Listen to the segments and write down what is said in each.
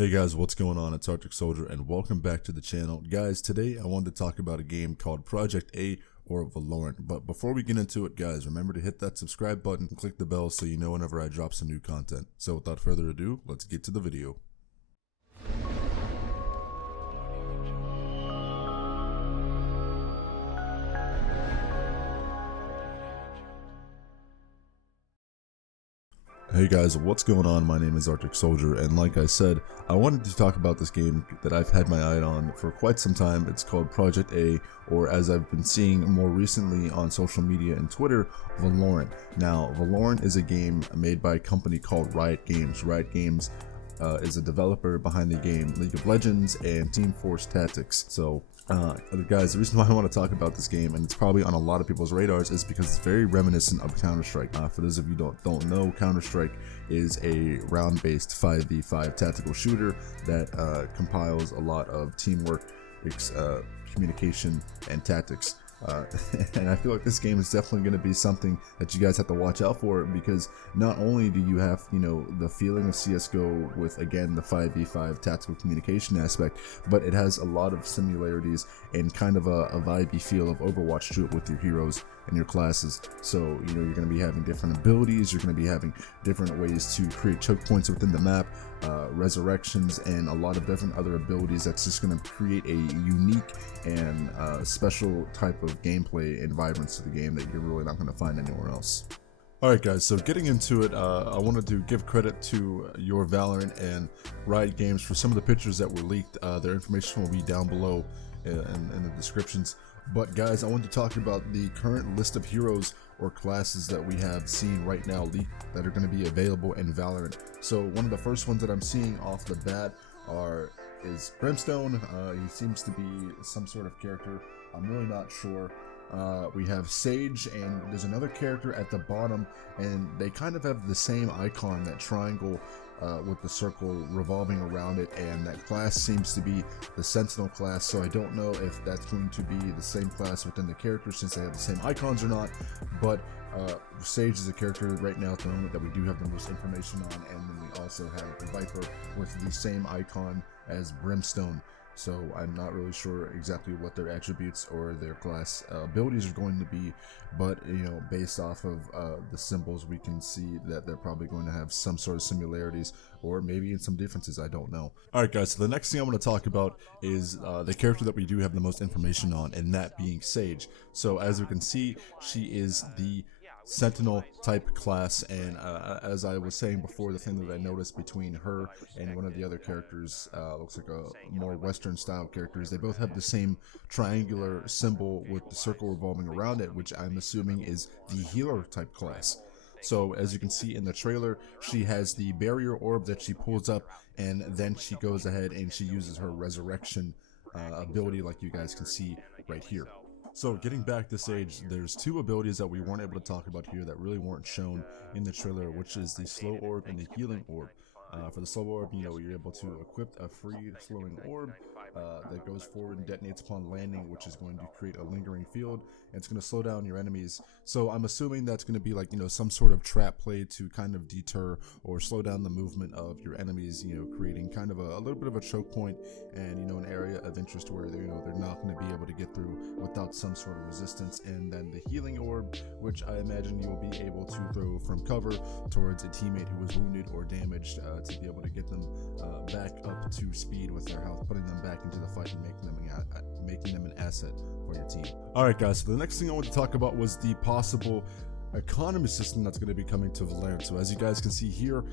Hey guys, what's going on? It's Arcticsoldier and welcome back to the channel. Guys, today I wanted to talk about a game called Project A or Valorant. But before we get into it, guys, remember to hit that subscribe button and click the bell so you know whenever I drop some new content. So without further ado, let's get to the video. Hey guys, what's going on? My name is Arcticsoldier, and like I said, I wanted to talk about this game that I've had my eye on for quite some time. It's called Project A, or as I've been seeing more recently on social media and Twitter, Valorant. Now, Valorant is a game made by a company called Riot Games. Riot Games is a developer behind the game League of Legends and Team Force Tactics. So guys, the reason why I want to talk about this game, and it's probably on a lot of people's radars, is because it's very reminiscent of Counter-Strike. For those of you who don't know, Counter-Strike is a round-based 5v5 tactical shooter that compiles a lot of teamwork, communication, and tactics. And I feel like this game is definitely going to be something that you guys have to watch out for, because not only do you have, the feeling of CSGO with, again, the 5v5 tactical communication aspect, but it has a lot of similarities and kind of a vibey feel of Overwatch to it with your heroes and your classes. So, you're going to be having different abilities, you're going to be having different ways to create choke points within the map, resurrections, and a lot of different other abilities that's just going to create a unique and special type of gameplay and vibrance to the game that you're really not going to find anywhere else. Alright guys, so getting into it, I wanted to give credit to your Valorant and Riot Games for some of the pictures that were leaked. Their information will be down below in the descriptions. But guys, I want to talk about the current list of heroes or classes that we have seen right now leaked that are going to be available in Valorant. So one of the first ones that I'm seeing off the bat is Brimstone. He seems to be some sort of character. I'm really not sure. We have Sage, and there's another character at the bottom, and they kind of have the same icon, that triangle with the circle revolving around it, and that class seems to be the Sentinel class. So I don't know if that's going to be the same class within the character since they have the same icons or not, but Sage is a character right now at the moment that we do have the most information on, and then we also have Viper with the same icon as Brimstone. So I'm not really sure exactly what their attributes or their class abilities are going to be, but based off of the symbols, we can see that they're probably going to have some sort of similarities, or maybe in some differences. I don't know. Alright guys, so the next thing I want to talk about is the character that we do have the most information on, and that being Sage. So as you can see, she is the Sentinel type class, and as I was saying before, the thing that I noticed between her and one of the other characters, looks like a more Western style character, is they both have the same triangular symbol with the circle revolving around it, which I'm assuming is the healer type class. So as you can see in the trailer, she has the barrier orb that she pulls up, and then she goes ahead and she uses her resurrection ability, like you guys can see right here. So getting back to Sage, there's two abilities that we weren't able to talk about here that really weren't shown in the trailer, which is the slow orb and the healing orb. For the slow orb, you're able to equip a free slowing orb that goes forward and detonates upon landing, which is going to create a lingering field, and it's going to slow down your enemies. So I'm assuming that's going to be like, some sort of trap play to kind of deter or slow down the movement of your enemies, creating kind of a little bit of a choke point and, an area of interest where they're not going to be able to get through without some sort of resistance. And then the healing orb, which I imagine you'll be able to throw from cover towards a teammate who was wounded or damaged, to be able to get them back up to speed with their health, putting them back into the fight and making them an asset for your team. Alright guys, so the next thing I want to talk about was the possible economy system that's going to be coming to Valorant. So as you guys can see here,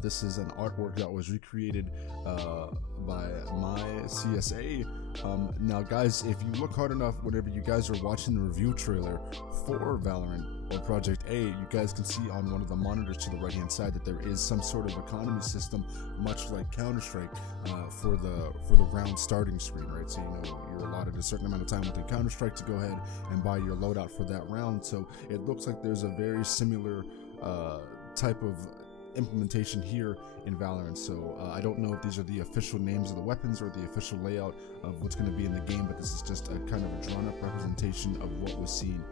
this is an artwork that was recreated by my CSA. Now guys, if you look hard enough, whenever you guys are watching the review trailer for Valorant or Project A, you guys can see on one of the monitors to the right hand side that there is some sort of economy system, much like Counter-Strike, for the round starting screen, right? So you're allotted a certain amount of time within Counter-Strike to go ahead and buy your loadout for that round. So it looks like there's a very similar type of implementation here in Valorant. So I don't know if these are the official names of the weapons or the official layout of what's going to be in the game, but this is just a kind of a drawn up representation of what was seen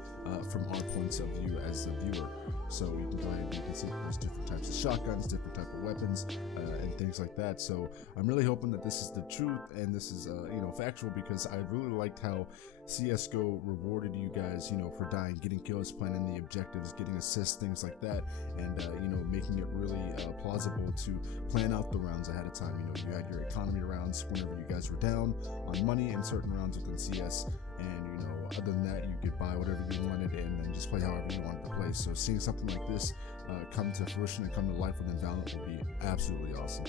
from our points of view as the viewer. So you can go ahead and you can see that there's different types of shotguns, different type of weapons, and things like that. So I'm really hoping that this is the truth and this is factual, because I really liked how CSGO rewarded you guys, for dying, getting kills, planning the objectives, getting assists, things like that, and making it really plausible to plan out the rounds ahead of time. You had your economy rounds whenever you guys were down on money in certain rounds within CS, and other than that, you could buy whatever you wanted and then just play however you wanted to play. So seeing something like this come to fruition and come to life within Valorant would be absolutely awesome.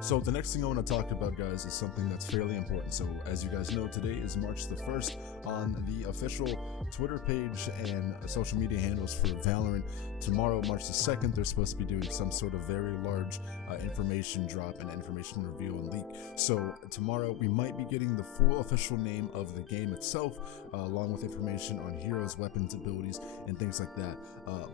So the next thing I want to talk about, guys, is something that's fairly important. So as you guys know, today is March the 1st on the official Twitter page and social media handles for Valorant. Tomorrow, March the 2nd, they're supposed to be doing some sort of very large information drop and information reveal and leak. So tomorrow we might be getting the full official name of the game itself, along with information on heroes, weapons, abilities, and things like that.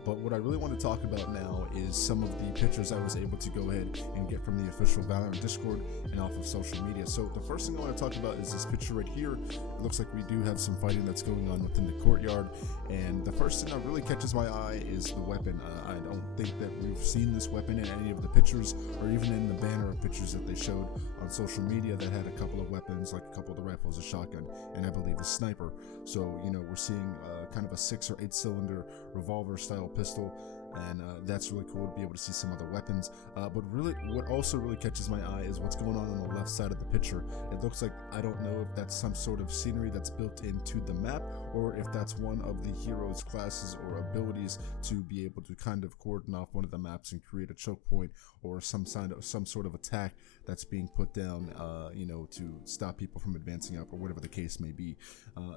But what I really want to talk about now is some of the pictures I was able to go ahead and get from the official Valorant Discord and off of social media. So the first thing I want to talk about is this picture right here. It looks like we do have some fighting that's going on within the courtyard, and the first thing that really catches my eye is the weapon. I don't think that we've seen this weapon in any of the pictures, or even in the banner of pictures that they showed on social media that had a couple of weapons, like a couple of the rifles, a shotgun, and I believe a sniper. So we're seeing kind of a 6 or 8 cylinder revolver style pistol, and that's really cool to be able to see some other weapons. But really, what also really catches my eye is what's going on the left side of the picture. It looks like, I don't know if that's some sort of scenery that's built into the map, or if that's one of the heroes' classes or abilities to be able to kind of cordon off one of the maps and create a choke point, or some sort of attack that's being put down, to stop people from advancing up, or whatever the case may be.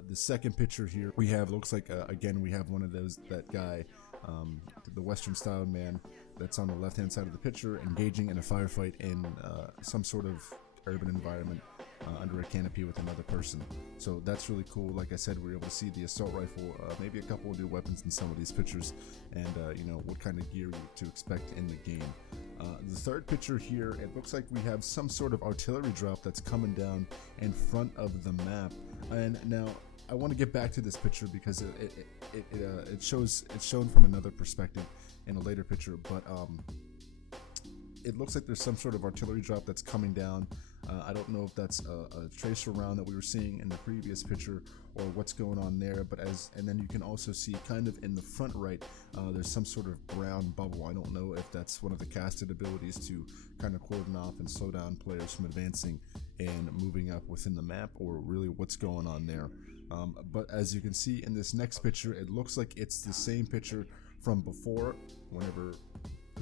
The second picture here we have, looks like again we have one of that guy, the Western style man that's on the left hand side of the picture, engaging in a firefight in some sort of urban environment under a canopy with another person. So that's really cool. Like I said, we're able to see the assault rifle, maybe a couple of new weapons in some of these pictures, and what kind of gear to expect in the game. The third picture here, it looks like we have some sort of artillery drop that's coming down in front of the map. And now I want to get back to this picture because it's shown from another perspective in a later picture, but it looks like there's some sort of artillery drop that's coming down. I don't know if that's a tracer round that we were seeing in the previous picture, or what's going on there, but and then you can also see kind of in the front right, there's some sort of brown bubble. I don't know if that's one of the casted abilities to kind of cordon off and slow down players from advancing and moving up within the map, or really what's going on there. But as you can see in this next picture, it looks like it's the same picture from before,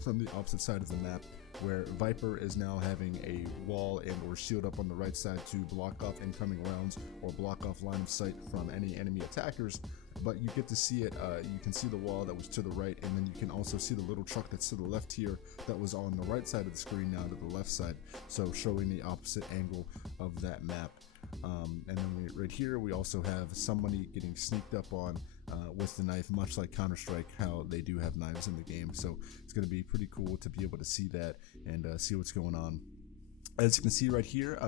from the opposite side of the map, where Viper is now having a wall and or shield up on the right side to block off incoming rounds or block off line of sight from any enemy attackers. But you get to see it, you can see the wall that was to the right, and then you can also see the little truck that's to the left here that was on the right side of the screen now to the left side, so showing the opposite angle of that map. And then right here we also have somebody getting sneaked up on with the knife, much like Counter-Strike, how they do have knives in the game. So it's going to be pretty cool to be able to see that and see what's going on. As you can see right here,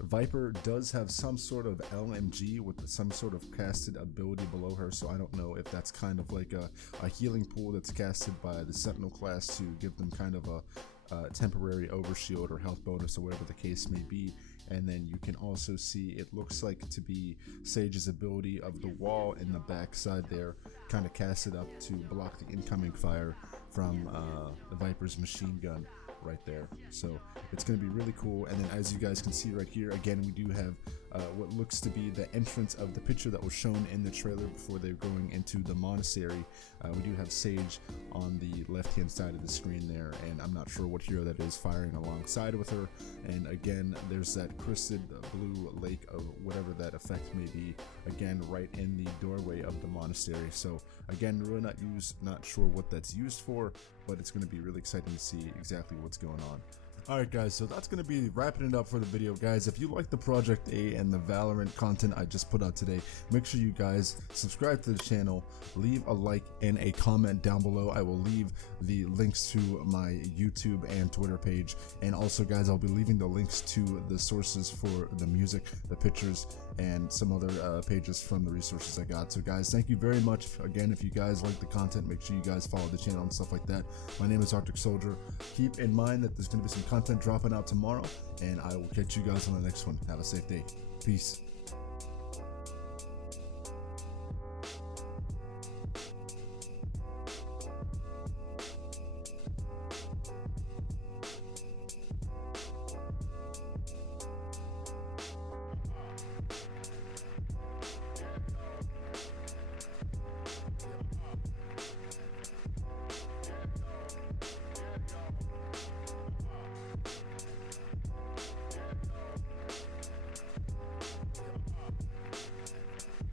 Viper does have some sort of LMG with some sort of casted ability below her, so I don't know if that's kind of like a healing pool that's casted by the Sentinel class to give them kind of a temporary overshield or health bonus or whatever the case may be. And then you can also see, it looks like to be Sage's ability of the wall in the back side there, kind of casted up to block the incoming fire from the Viper's machine gun right there. So it's going to be really cool. And then as you guys can see right here, again, we do have what looks to be the entrance of the picture that was shown in the trailer before they're going into the monastery. We do have Sage on the left hand side of the screen there, and I'm not sure what hero that is firing alongside with her. And again, there's that crysted blue lake of whatever that effect may be, again right in the doorway of the monastery. So again, really not sure what that's used for, but it's going to be really exciting to see exactly what's going on. Alright guys, so that's going to be wrapping it up for the video. Guys, if you like the Project A and the Valorant content I just put out today, make sure you guys subscribe to the channel, leave a like and a comment down below. I will leave the links to my YouTube and Twitter page, and also guys, I'll be leaving the links to the sources for the music, the pictures, and some other pages from the resources I got. So guys, thank you very much. Again, if you guys like the content, make sure you guys follow the channel and stuff like that. My name is Arcticsoldier. Keep in mind that there's going to be some content dropping out tomorrow, and I will catch you guys on the next one. Have a safe day. Peace.